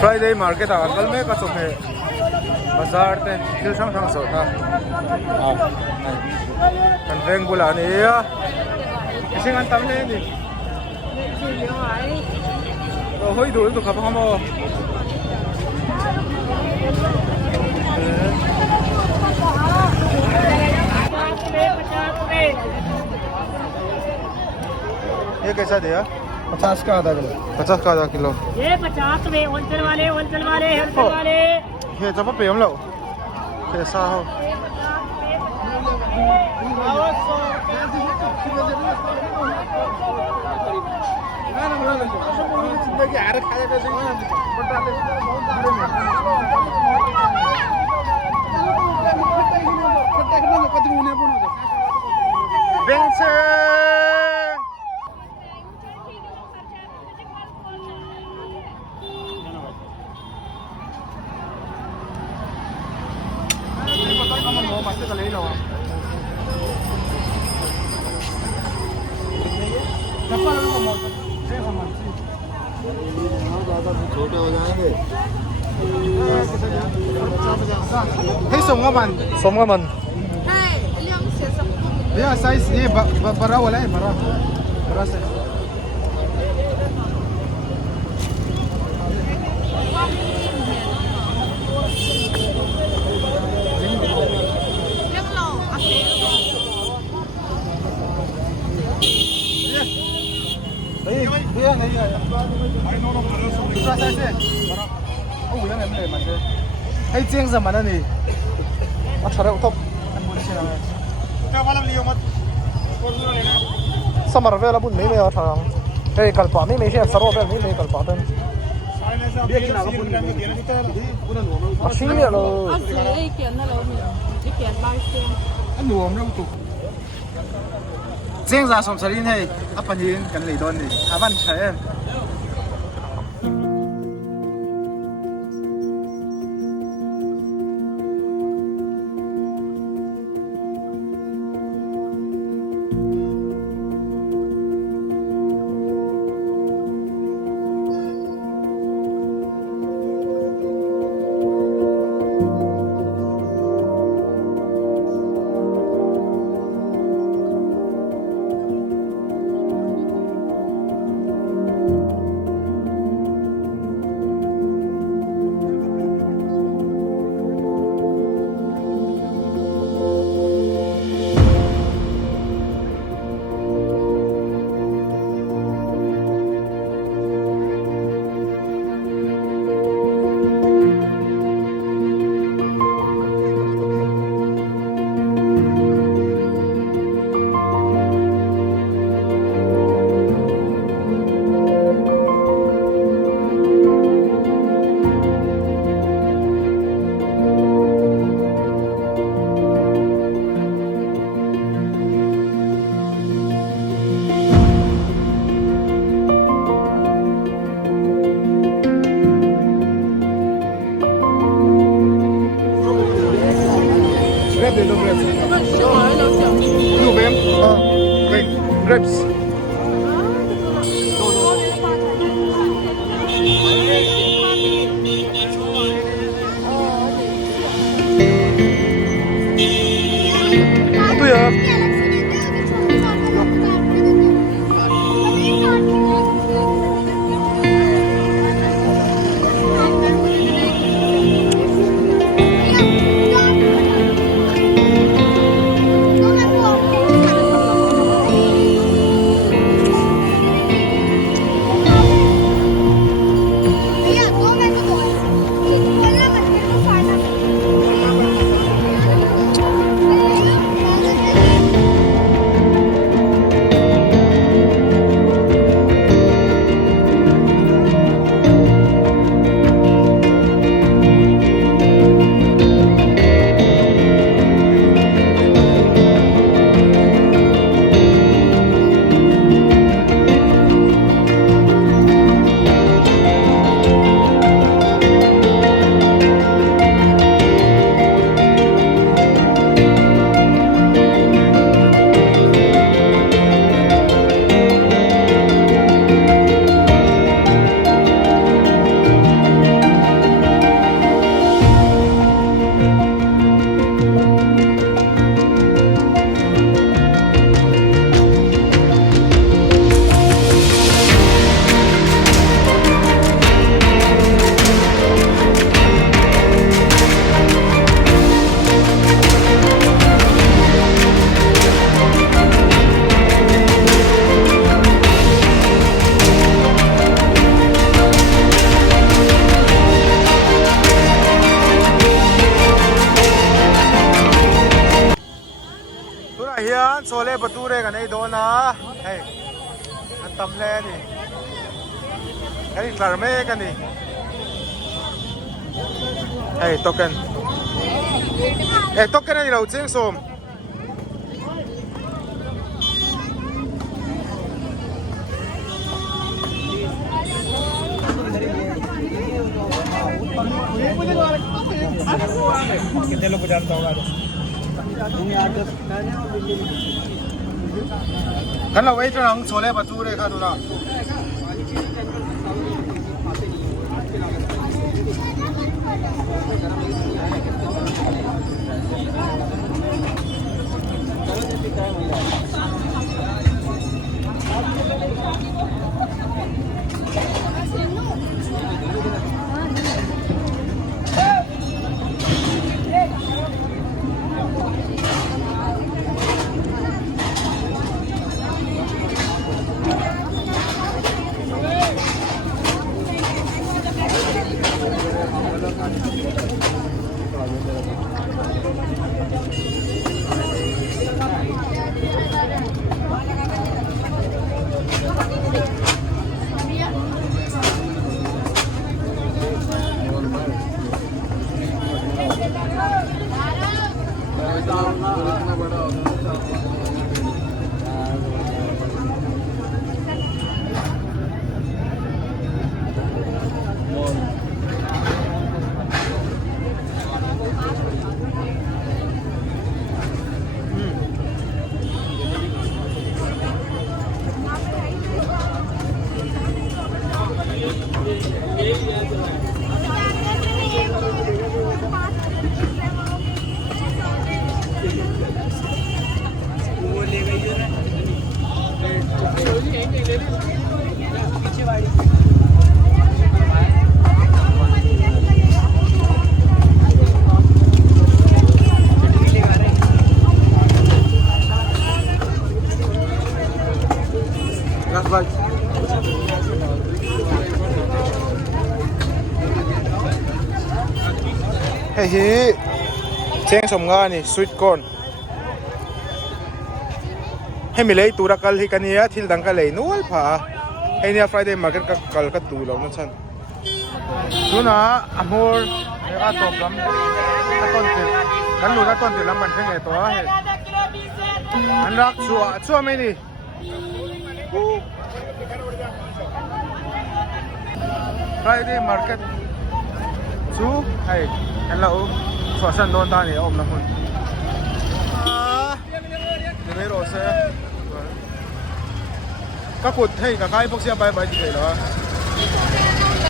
Friday market à kal me ka chum he bazar te thil sang sang so ta kan veng bula ni ya sing an tam le ni hoi du du khap hamo ये कैसा दिया 50 का आधा kilo 50 का आधा kilo ये 50 में wholesale वाले wholesale वाले ये जब पे हम लोग कैसा हो छोटे हो जाएंगे हे सोमगा मन ये साइज ये बड़ा वाला है बड़ा से भैया नहीं आया दूसरा साइज है ओ ये नहीं माने हे चेंग से माने नहीं अच्छा रे टॉप क्या वाला लियो मत समर वेला बुन नहीं आ था हे कल पा में से सरो पे नहीं कल पा तन ये ना बुन में देना बुन नो अच्छी है लो ये kiện那楼没有这件白色 anh nuông đâu tụ riêng ra sòng sardin hay áp phần hin cần lấy đòn đi à văn thấy em ประตูเลยกันไอ้โดนนะเฮ้ยอันตำแลนี่ไอ้กระเมกันนี่เฮ้ยตกกันเฮ้ยตกกันนี่เราเจียงสมकितने लोग जानता होगा kan là vậy cho nó số lên bắt chú đây khá đủ nàoเฮ้ยเชียงสมงานี่สวีทคอนให้มีเลยตัวรักกันที่กันนี้ที่ดังกันเลยนู้นผาให้เนี่ย Friday Market กัลกัตูเรานั่นฉันดูนะอัมโฮร์เนี่ยก็ตบล้ำต้นติดกันรู้นะต้นติดล้ำมันเพ่งไงตัวเฮ้ยอันรักชัวไม่นี่Friday Market สู้เฮ้ยกันเราสวนสันโดนตาเนี่ยอมน้ำมันเดี๋ยวไม่รอเสียก็กดให้กับใครพวกเสียไปที่ไหนหรอ